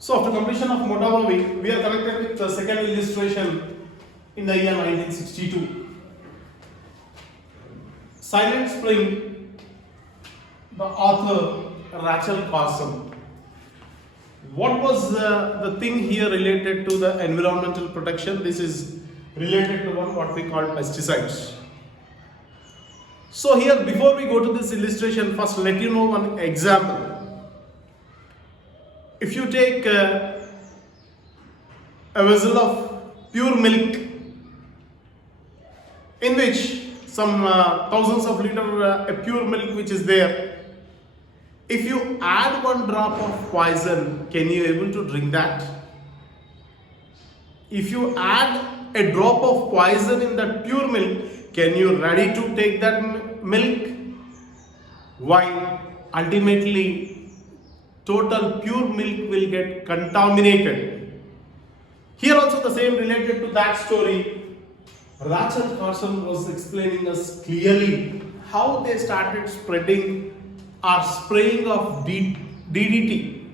So after completion of Motawawi, we are connected with the second illustration in the year 1962. Silent Spring, the author Rachel Carson. What was the thing here related to the environmental protection? This is related to what we call pesticides. So here, before we go to this illustration, first let you know one example. If you take a vessel of pure milk in which some thousands of liters pure milk which is there, if you add one drop of poison, can you able to drink that? If you add a drop of poison in that pure milk, can you ready to take that milk? Why? Ultimately, total pure milk will get contaminated. Here also the same related to that story. Rachel Carson was explaining us clearly how they started spreading or spraying of DDT,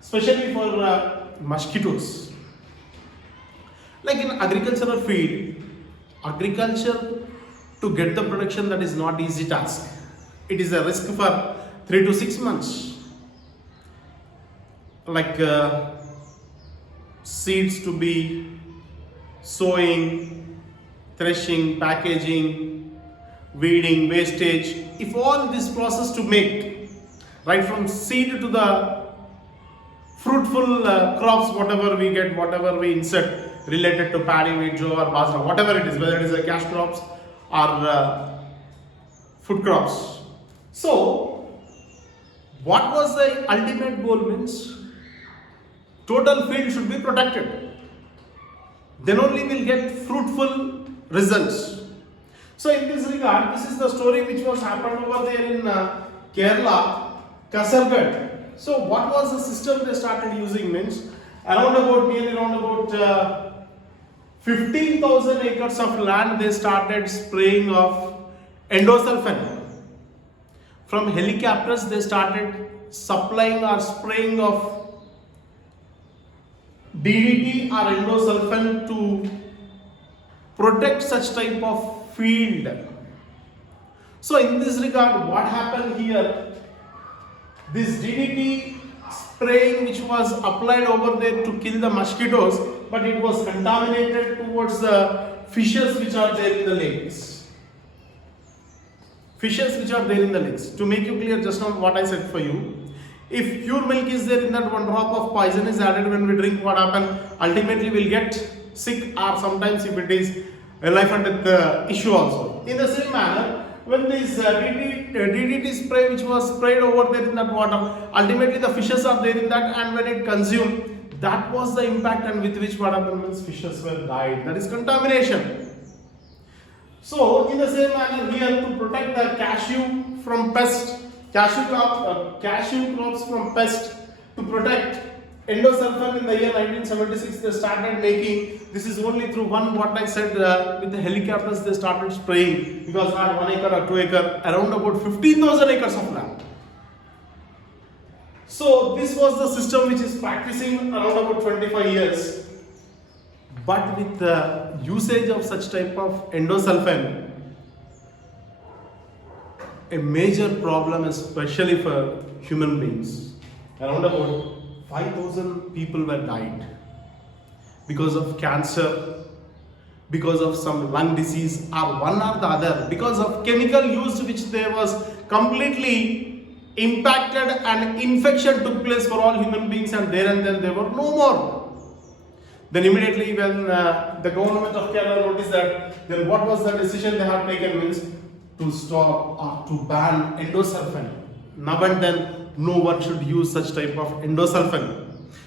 especially for mosquitoes. Like in agricultural field, agriculture to get the production, that is not easy task. It is a risk for 3 to 6 months. Like seeds to be sowing, threshing, packaging, weeding, wastage. If all this process to make, right from seed to the fruitful crops, whatever we get, whatever we insert related to paddy, wheat, jowar, bajra, whatever it is, whether it is a cash crops or food crops. So, what was the ultimate goal means? Total field should be protected. Then only we'll get fruitful results. So in this regard, this is the story which was happened over there in Kerala, Kasaragod. So what was the system they started using means nearly around about 15,000 acres of land they started spraying of endosulfan. From helicopters they started supplying or spraying of DDT or endosulfan to protect such type of field. So in this regard, what happened here? This DDT spraying which was applied over there to kill the mosquitoes, but it was contaminated towards the fishes which are there in the lakes. Fishes which are there in the lakes. To make you clear just now what I said for you, if pure milk is there, in that one drop of poison is added when we drink, what happen? Ultimately we'll get sick, or sometimes if it is a life and death issue also. In the same manner, when this DDT spray which was sprayed over there in that water, ultimately the fishes are there in that, and when it consumed, that was the impact, and with which what happened means fishes were died. That is contamination. So in the same manner here, to protect the cashew from pest, cashew crops from pest, to protect endosulfan in the year 1976 they started making. This is only through one, what I said, with the helicopters they started spraying, because not 1 acre or 2 acre, around about 15,000 acres of land. So this was the system which is practicing around about 25 years. But with the usage of such type of endosulfan, a major problem, especially for human beings. Around about 5,000 people were died because of cancer, because of some lung disease, or one or the other, because of chemical use which there was completely impacted, and infection took place for all human beings, and there and then there were no more. Then immediately when the government of Kerala noticed that, then what was the decision they have taken means to stop or to ban endosulfan. Now and then no one should use such type of endosulfan.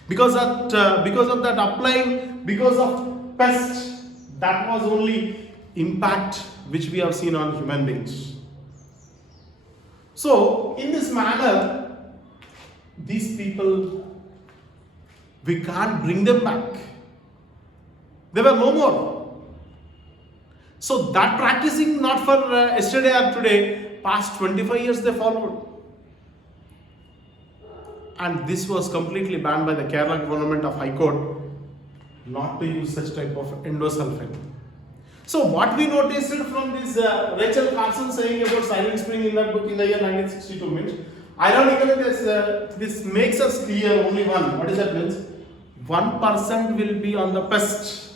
Because of that applying, because of pests, that was only impact which we have seen on human beings. So in this manner, these people, we can't bring them back. They were no more. So that practicing not for yesterday or today, past 25 years they followed. and this was completely banned by the Kerala government of High Court not to use such type of endosulfan. So what we noticed from this Rachel Carson saying about Silent Spring in that book in the year 1962 means, ironically this makes us clear only one. What is that means? 1% will be on the pest.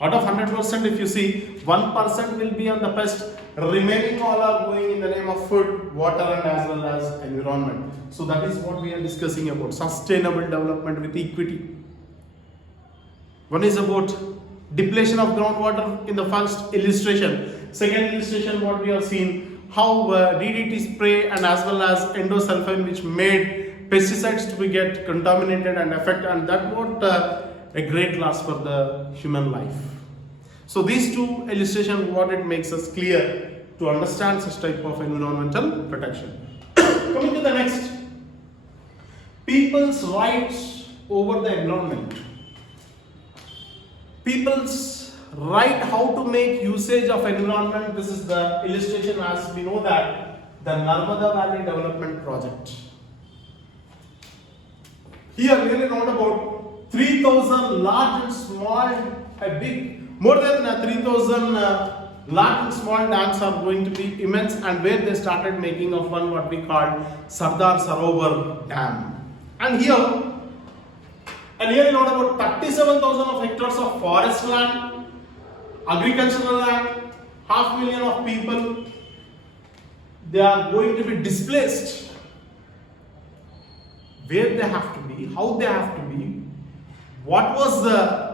Out of 100%, if you see, 1% will be on the pest. Remaining all are going in the name of food, water, and as well as environment. So that is what we are discussing about sustainable development with equity. One is about depletion of groundwater in the first illustration. Second illustration, what we have seen, how DDT spray and as well as endosulfan, which made pesticides to be get contaminated and affect, and that what a great loss for the human life. So these two illustrations, what it makes us clear to understand such type of environmental protection. Coming to the next, people's rights over the environment. People's right how to make usage of environment. This is the illustration, as we know that the Narmada Valley Development Project. Here we know about 3,000 large and small, more than 3,000 large and small dams are going to be immense, and where they started making of one what we call Sardar Sarovar Dam. And here you know about 37,000 of hectares of forest land, agricultural land, 500,000 of people, they are going to be displaced. Where they have to be, how they have to be, what was the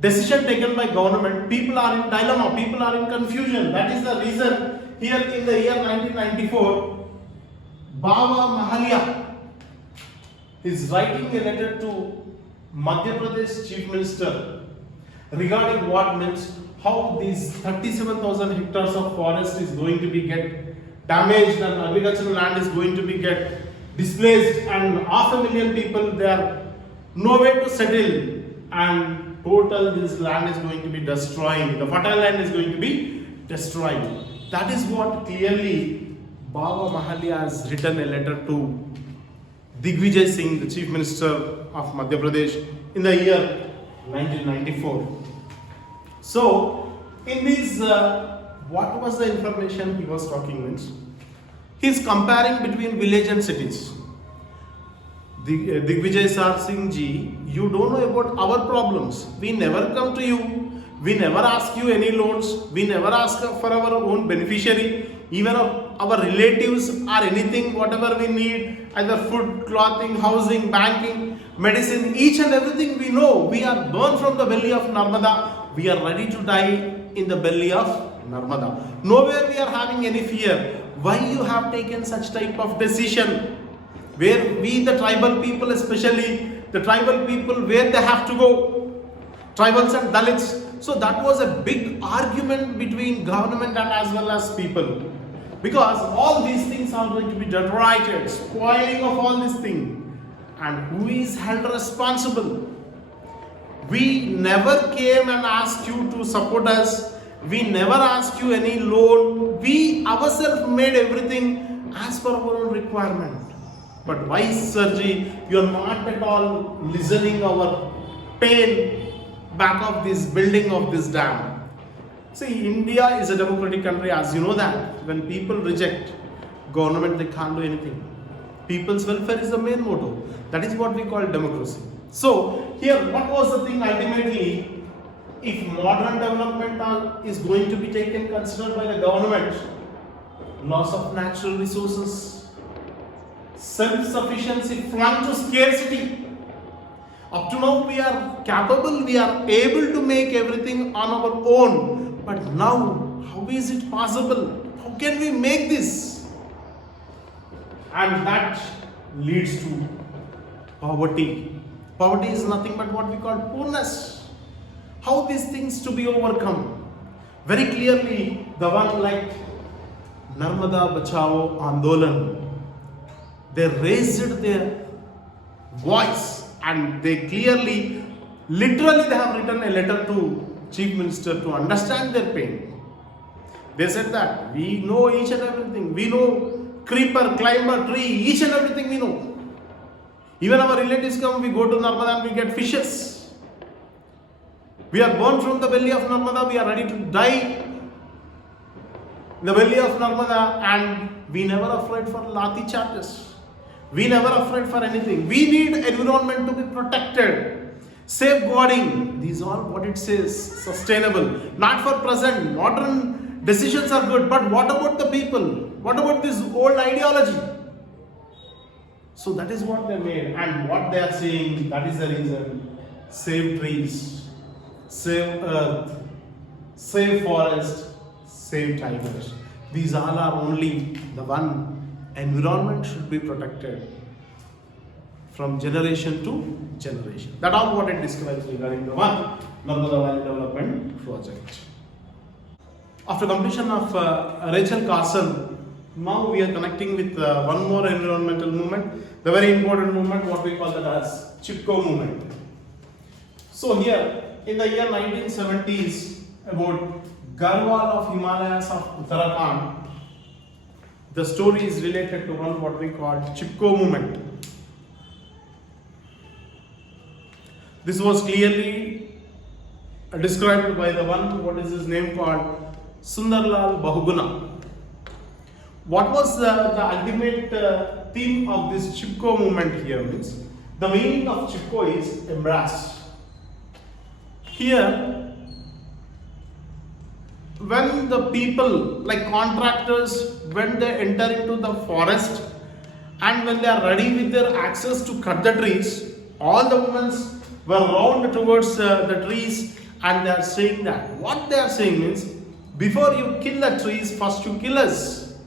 decision taken by government. People are in dilemma, people are in confusion. That is the reason here in the year 1994, Baba Mahalia is writing a letter to Madhya Pradesh Chief Minister regarding what means how these 37,000 hectares of forest is going to be get damaged and agricultural land is going to be get displaced, and 500,000 people, they are nowhere to settle, and total this land is going to be destroying, the fertile land is going to be destroyed. That is what clearly Baba Mahalia has written a letter to Digvijay Singh, the Chief Minister of Madhya Pradesh, in the year 1994. So in this, what was the information he was talking with? He is comparing between village and cities. Digvijay Singh ji, you don't know about our problems. We never come to you. We never ask you any loans. We never ask for our own beneficiary. Even our relatives or anything, whatever we need, either food, clothing, housing, banking, medicine, each and everything we know. We are born from the belly of Narmada. We are ready to die in the belly of Narmada. Nowhere we are having any fear. Why you have taken such type of decision? Where we, the tribal people, especially the tribal people, where they have to go, tribals and Dalits. So that was a big argument between government and as well as people, because all these things are going to be deteriorated, spoiling of all these things, and who is held responsible? We never came and asked you to support us. We never asked you any loan. We ourselves made everything as per our own requirement. But why, Sirji, you are not at all listening our pain back of this building of this dam? See, India is a democratic country, as you know that. When people reject government, they can't do anything. People's welfare is the main motto. That is what we call democracy. So, here, what was the thing ultimately? If modern development is going to be taken considered by the government, loss of natural resources, self-sufficiency flung to scarcity. Up to now we are capable, we are able to make everything on our own. But now, how is it possible? How can we make this? And that leads to poverty. Poverty is nothing but what we call poorness. How these things to be overcome? Very clearly, the one like Narmada Bachao Andolan, they raised their voice and they clearly, literally they have written a letter to Chief Minister to understand their pain. They said that we know each and everything. We know creeper, climber, tree, each and everything we know. Even our relatives come, we go to Narmada and we get fishes. We are born from the belly of Narmada, we are ready to die in the belly of Narmada, and we never afraid for lathi charges. We never afraid for anything. We need environment to be protected, safeguarding. These are what it says, sustainable. Not for present. Modern decisions are good, but what about the people? What about this old ideology? So that is what they made, and what they are saying, that is the reason. Save trees, save earth, save forest, save tigers. These all are only the one. Environment should be protected from generation to generation. That all what it describes regarding the one Narmada Valley Development Project. After completion of Rachel Carson, now we are connecting with one more environmental movement, the very important movement, what we call that as chipko movement. So here in the year 1970s, about Garhwal of Himalayas of Uttarakhand, the story is related to one what we call chipko movement. This was clearly described by the one, what is his name called, Sundarlal Bahuguna. What was the ultimate theme of this chipko movement here means, the meaning of chipko is embrace. Here, when the people like contractors, when they enter into the forest and when they are ready with their axes to cut the trees, all the women were round towards the trees, and they are saying that. What they are saying means, before you kill the trees, first you kill us.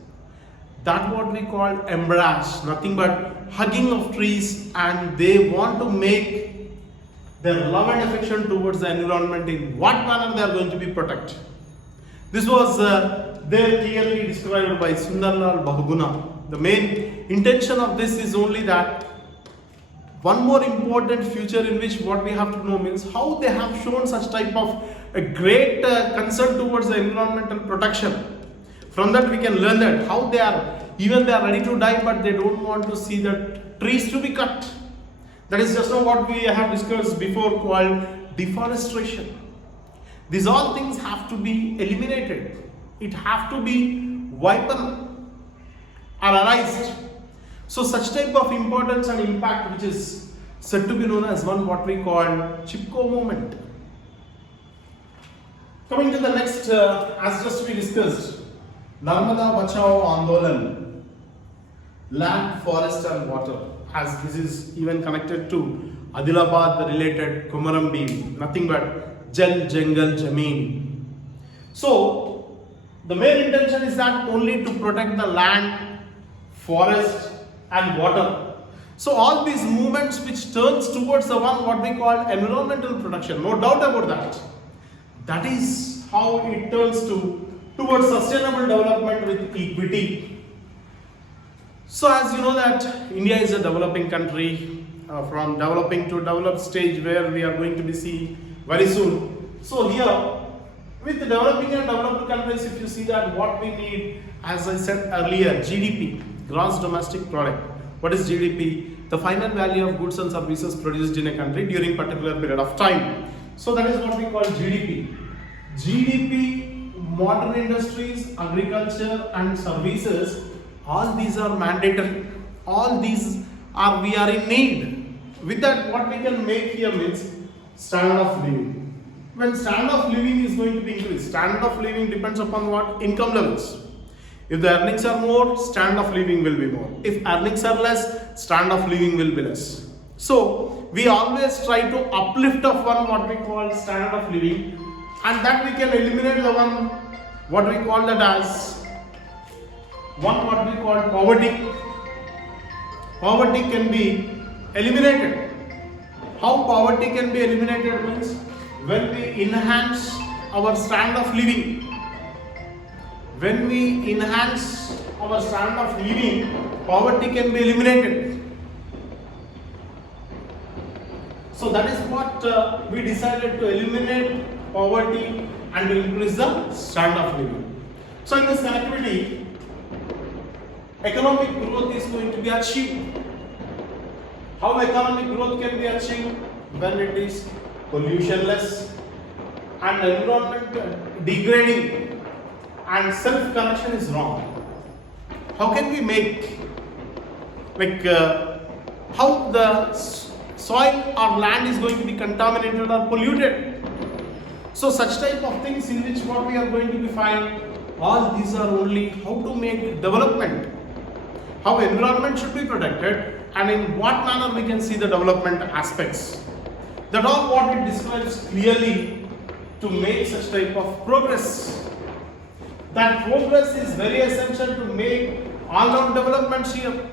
That what we call embrace, nothing but hugging of trees, and they want to make their love and affection towards the environment in what manner they are going to be protected. This was there clearly described by Sundarlal Bahuguna. The main intention of this is only that one more important future in which what we have to know means how they have shown such type of a great concern towards the environmental protection. From that we can learn that how they are, even they are ready to die, but they don't want to see that trees to be cut. That is just what we have discussed before called deforestation. These all things have to be eliminated. It have to be wiped or erased. So such type of importance and impact which is said to be known as one what we call chipko movement. Coming to the next, as just we discussed, Narmada Bachao Andolan, land, forest and water, as this is even connected to Adilabad related Kumaram beam, nothing but Jal Jangal Jameen. So the main intention is that only to protect the land, forest and water. So all these movements which turns towards the one what we call environmental protection, no doubt about that. That is how it turns towards sustainable development with equity. So as you know that India is a developing country, from developing to developed stage where we are going to be seeing very soon. So here with the developing and developed countries, if you see that what we need, as I said earlier, GDP, gross domestic product. What is GDP? The final value of goods and services produced in a country during particular period of time. So that is what we call GDP. GDP, modern industries, agriculture and services, all these are mandatory. All these are, we are in need. With that, what we can make here means standard of living. When standard of living is going to be increased, standard of living depends upon what? Income levels. If the earnings are more, standard of living will be more. If earnings are less, standard of living will be less. So we always try to uplift of one what we call standard of living, and that we can eliminate the one what we call that as one what we call poverty. Poverty can be eliminated. How poverty can be eliminated means when we enhance our standard of living. When we enhance our standard of living, poverty can be eliminated. So that is what we decided to eliminate poverty and to increase the standard of living. So in this activity, economic growth is going to be achieved. How economic growth can be achieved? When it is pollutionless and environment degrading and self-connection is wrong. How can we make, how the soil or land is going to be contaminated or polluted? So such type of things in which what we are going to be find, all these are only how to make development, how environment should be protected, and in what manner we can see the development aspects. That all what it describes clearly to make such type of progress. That progress is very essential to make all-round developments here.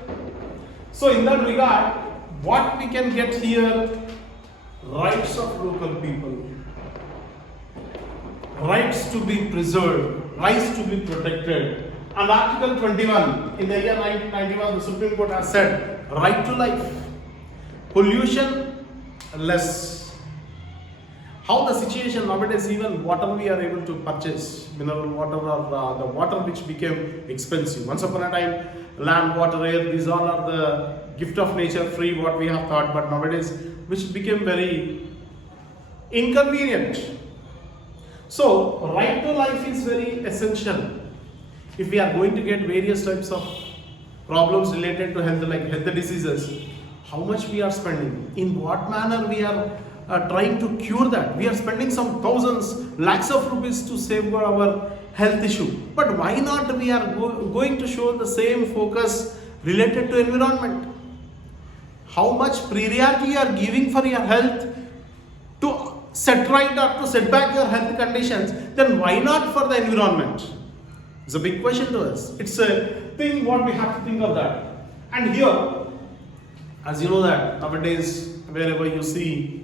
So in that regard, what we can get here, rights of local people, rights to be preserved, rights to be protected. And Article 21 in the year 1991, the Supreme Court has said, right to life, pollution less. How the situation nowadays, even water we are able to purchase, mineral water or the water which became expensive. Once upon a time, land, water, air, these all are the gift of nature, free what we have thought, but nowadays which became very inconvenient. So, right to life is very essential. If we are going to get various types of problems related to health, like health diseases, how much we are spending, in what manner we are trying to cure that. We are spending some thousands, lakhs of rupees to safeguard our health issue. But why not we are going to show the same focus related to environment? How much priority you are giving for your health to set right or to set back your health conditions, then why not for the environment? It's a big question to us. It's a thing what we have to think of that. And here, as you know that nowadays wherever you see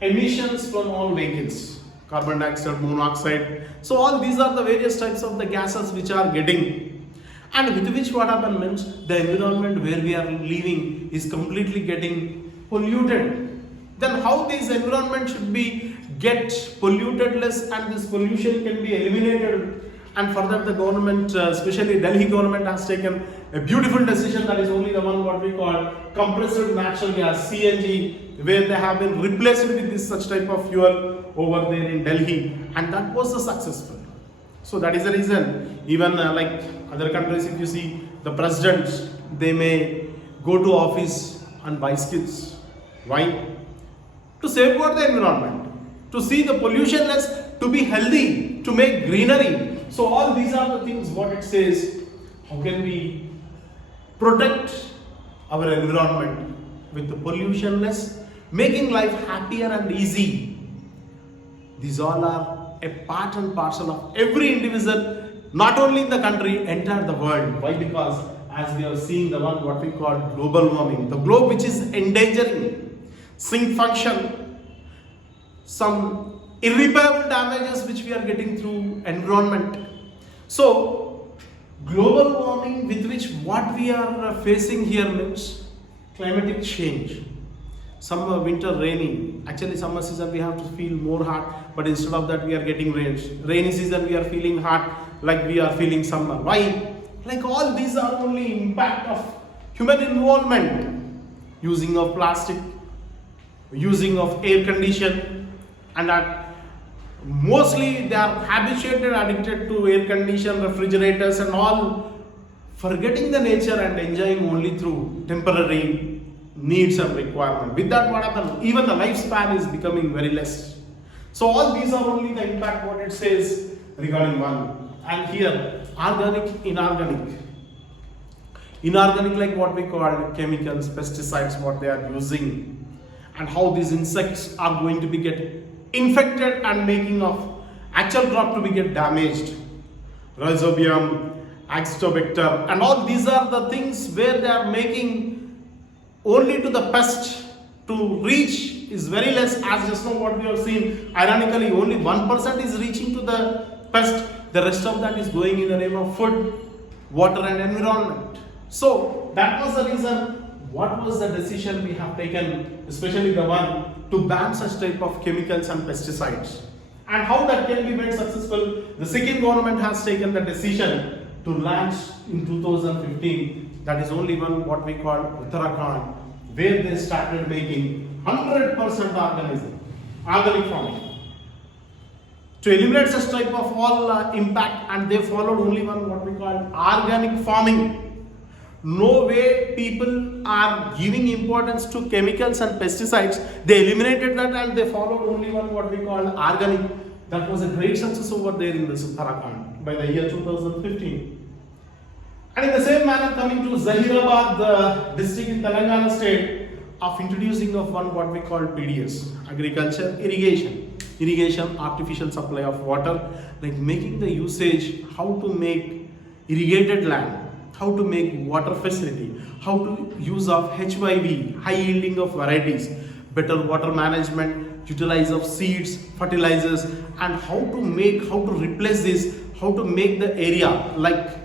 emissions from all vehicles, carbon dioxide, monoxide, so all these are the various types of the gases which are getting, and with which what happens means the environment where we are living is completely getting polluted. Then how this environment should be get polluted less and this pollution can be eliminated? And for that the government, especially Delhi government, has taken a beautiful decision, that is only the one what we call compressed natural gas, CNG, where they have been replaced with this such type of fuel over there in Delhi, and that was successful. So that is the reason, even like other countries, if you see the presidents, they may go to office on bicycles. Why? To safeguard the environment, to see the pollution less, to be healthy, to make greenery. So all these are the things what it says, how can we protect our environment with the pollution less, making life happier and easy. These all are a part and parcel of every individual, not only in the country, entire the world. Why? Because as we are seeing the one what we call global warming, the globe which is endangering sink function, some irreparable damages which we are getting through environment. So global warming with which what we are facing here means climatic change. Summer, winter, rainy. Actually summer season we have to feel more hot, but instead of that we are getting rain. Rainy season we are feeling hot like we are feeling summer. Why? Like all these are only impact of human involvement. Using of plastic, using of air condition, and that mostly they are habituated, addicted to air condition, refrigerators and all, forgetting the nature and enjoying only through temporary needs and requirement. With that what happens? Even the lifespan is becoming very less. So all these are only the impact what it says regarding one. And here, organic, inorganic. Inorganic like what we call chemicals, pesticides, what they are using, and how these insects are going to be get infected and making of actual crop to be get damaged. Rhizobium, Acetobacter, and all these are the things where they are making only to the pest to reach is very less. As just now what we have seen, ironically only 1% is reaching to the pest, the rest of that is going in the name of food, water and environment. So that was the reason, what was the decision we have taken, especially the one to ban such type of chemicals and pesticides. And how that can be made successful, the Sikkim government has taken the decision to launch in 2015. That is only one what we call Uttarakhand, where they started making 100% organic farming. To eliminate such type of all impact, and they followed only one what we call organic farming. No way people are giving importance to chemicals and pesticides. They eliminated that and they followed only one what we call organic. That was a great success over there in this Uttarakhand by the year 2015. And in the same manner, coming to Zahirabad, the district in Telangana state, of introducing of one what we call PDS, agriculture irrigation, artificial supply of water, like making the usage, how to make irrigated land, how to make water facility, how to use of HYV, high yielding of varieties, better water management, utilize of seeds, fertilizers, and how to replace this, how to make the area like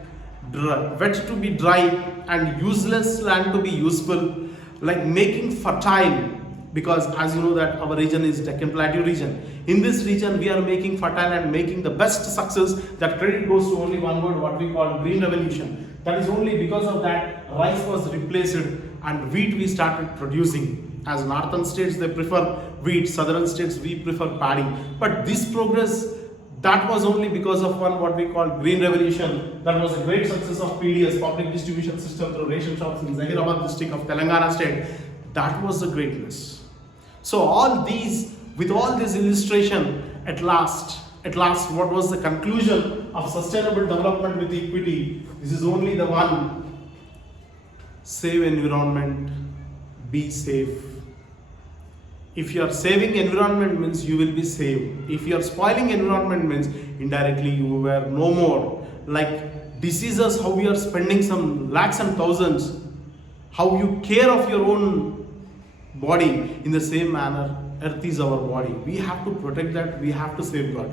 wet to be dry and useless land to be useful, like making fertile, because as you know that our region is Deccan Plateau region. In this region we are making fertile and making the best success. That credit goes to only one word, what we call green revolution. That is only because of that rice was replaced and wheat we started producing. As northern states they prefer wheat, southern states we prefer paddy. But this progress, that was only because of one what we call green revolution. That was a great success of PDS, public distribution system through ration shops in Zahirabad district of Telangana state. That was the greatness. So all these, with all this illustration, at last, what was the conclusion of sustainable development with equity? This is only the one: save environment, be safe. If you are saving environment means you will be safe. If you are spoiling environment means indirectly you were no more. Like diseases, how we are spending some lakhs and thousands, how you care of your own body, in the same manner earth is our body. We have to protect that, we have to safeguard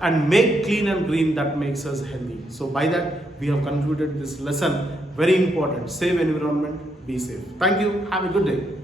and make clean and green. That makes us healthy. So by that we have concluded this lesson. Very important: save environment, be safe. Thank you, have a good day.